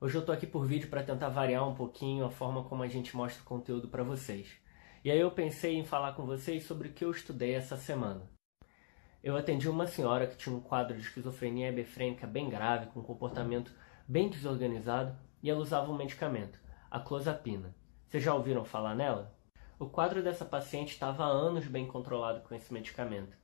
Hoje eu tô aqui por vídeo para tentar variar um pouquinho a forma como a gente mostra o conteúdo para vocês. E aí eu pensei em falar com vocês sobre o que eu estudei essa semana. Eu atendi uma senhora que tinha um quadro de esquizofrenia hebefrênica bem grave, com um comportamento bem desorganizado, e ela usava um medicamento, a clozapina. Vocês já ouviram falar nela? O quadro dessa paciente estava há anos bem controlado com esse medicamento.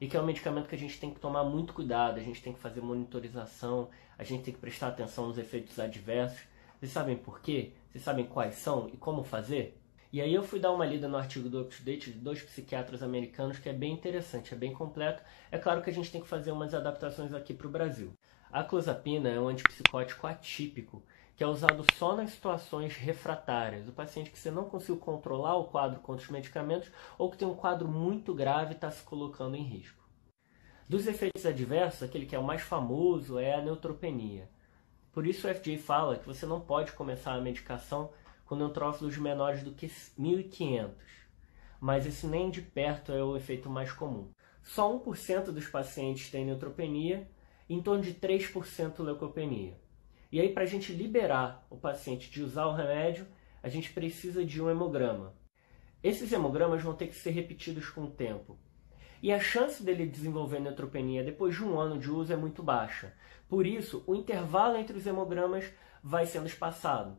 E que é um medicamento que a gente tem que tomar muito cuidado, a gente tem que fazer monitorização, a gente tem que prestar atenção nos efeitos adversos. Vocês sabem por quê? Vocês sabem quais são e como fazer? E aí eu fui dar uma lida no artigo do UpToDate de 2 psiquiatras americanos, que é bem interessante, é bem completo. É claro que a gente tem que fazer umas adaptações aqui para o Brasil. A clozapina é um antipsicótico atípico, que é usado só nas situações refratárias. O paciente que você não conseguiu controlar o quadro contra os medicamentos ou que tem um quadro muito grave e está se colocando em risco. Dos efeitos adversos, aquele que é o mais famoso é a neutropenia. Por isso o FDA fala que você não pode começar a medicação com neutrófilos menores do que 1.500. Mas esse nem de perto é o efeito mais comum. Só 1% dos pacientes têm neutropenia, em torno de 3% leucopenia. E aí, para a gente liberar o paciente de usar o remédio, a gente precisa de um hemograma. Esses hemogramas vão ter que ser repetidos com o tempo. E a chance dele desenvolver neutropenia depois de um ano de uso é muito baixa. Por isso, o intervalo entre os hemogramas vai sendo espaçado.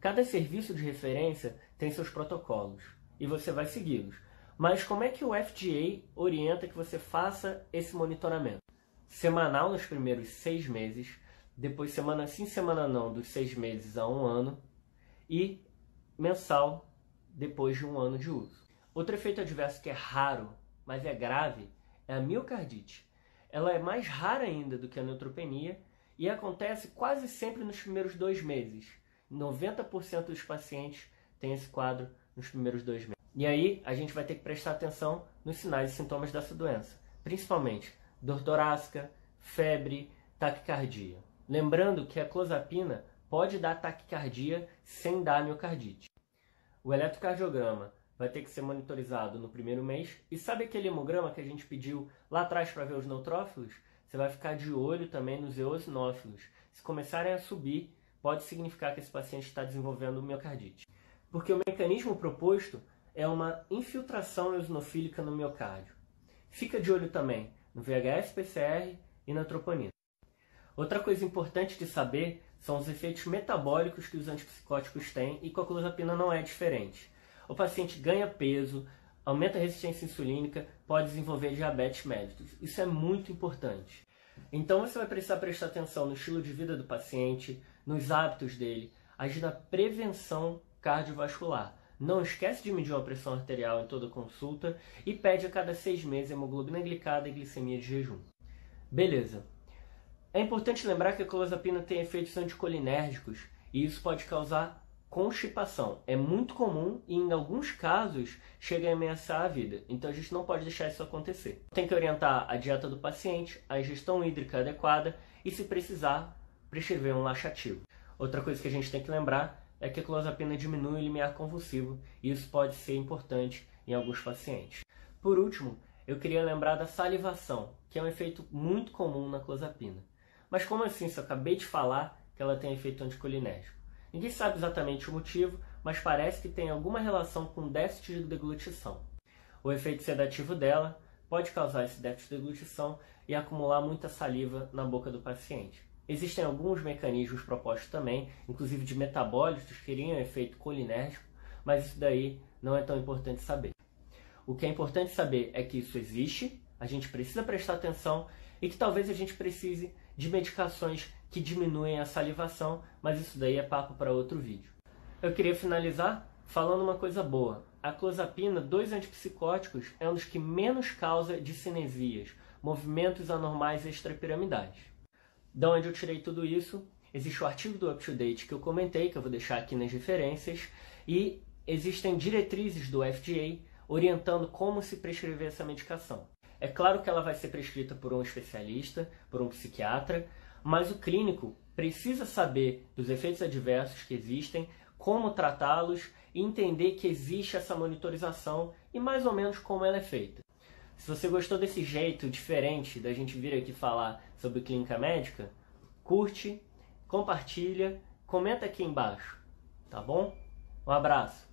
Cada serviço de referência tem seus protocolos e você vai segui-los. Mas como é que o FDA orienta que você faça esse monitoramento? Semanal nos primeiros 6 meses, depois semana sim, semana não, dos 6 meses a 1 ano, e mensal depois de 1 ano de uso. Outro efeito adverso que é raro, mas é grave, é a miocardite. Ela é mais rara ainda do que a neutropenia e acontece quase sempre nos primeiros 2 meses. 90% dos pacientes têm esse quadro nos primeiros 2 meses. E aí a gente vai ter que prestar atenção nos sinais e sintomas dessa doença, principalmente dor torácica, febre, taquicardia. Lembrando que a clozapina pode dar taquicardia sem dar miocardite. O eletrocardiograma vai ter que ser monitorizado no primeiro mês. E sabe aquele hemograma que a gente pediu lá atrás para ver os neutrófilos? Você vai ficar de olho também nos eosinófilos. Se começarem a subir, pode significar que esse paciente está desenvolvendo miocardite. Porque o mecanismo proposto é uma infiltração eosinofílica no miocárdio. Fica de olho também no VHS-PCR e na troponina. Outra coisa importante de saber são os efeitos metabólicos que os antipsicóticos têm e com a clozapina não é diferente. O paciente ganha peso, aumenta a resistência insulínica, pode desenvolver diabetes mellitus. Isso é muito importante. Então você vai precisar prestar atenção no estilo de vida do paciente, nos hábitos dele, agir na prevenção cardiovascular. Não esquece de medir uma pressão arterial em toda consulta e pede a cada 6 meses hemoglobina glicada e glicemia de jejum. Beleza. É importante lembrar que a clozapina tem efeitos anticolinérgicos e isso pode causar constipação. É muito comum e em alguns casos chega a ameaçar a vida. Então a gente não pode deixar isso acontecer. Tem que orientar a dieta do paciente, a ingestão hídrica adequada e, se precisar, prescrever um laxativo. Outra coisa que a gente tem que lembrar é que a clozapina diminui o limiar convulsivo e isso pode ser importante em alguns pacientes. Por último, eu queria lembrar da salivação, que é um efeito muito comum na clozapina. Mas como assim, se eu acabei de falar que ela tem efeito anticolinérgico? Ninguém sabe exatamente o motivo, mas parece que tem alguma relação com déficit de deglutição. O efeito sedativo dela pode causar esse déficit de deglutição e acumular muita saliva na boca do paciente. Existem alguns mecanismos propostos também, inclusive de metabólitos, que teriam efeito colinérgico, mas isso daí não é tão importante saber. O que é importante saber é que isso existe, a gente precisa prestar atenção e que talvez a gente precise de medicações que diminuem a salivação, mas isso daí é papo para outro vídeo. Eu queria finalizar falando uma coisa boa. A clozapina, 2 antipsicóticos, é um dos que menos causa discinesias, movimentos anormais extrapiramidais. Da onde eu tirei tudo isso, existe o artigo do UpToDate que eu comentei, que eu vou deixar aqui nas referências, e existem diretrizes do FDA orientando como se prescrever essa medicação. É claro que ela vai ser prescrita por um especialista, por um psiquiatra, mas o clínico precisa saber dos efeitos adversos que existem, como tratá-los e entender que existe essa monitorização e mais ou menos como ela é feita. Se você gostou desse jeito diferente da gente vir aqui falar sobre clínica médica, curte, compartilha, comenta aqui embaixo, tá bom? Um abraço!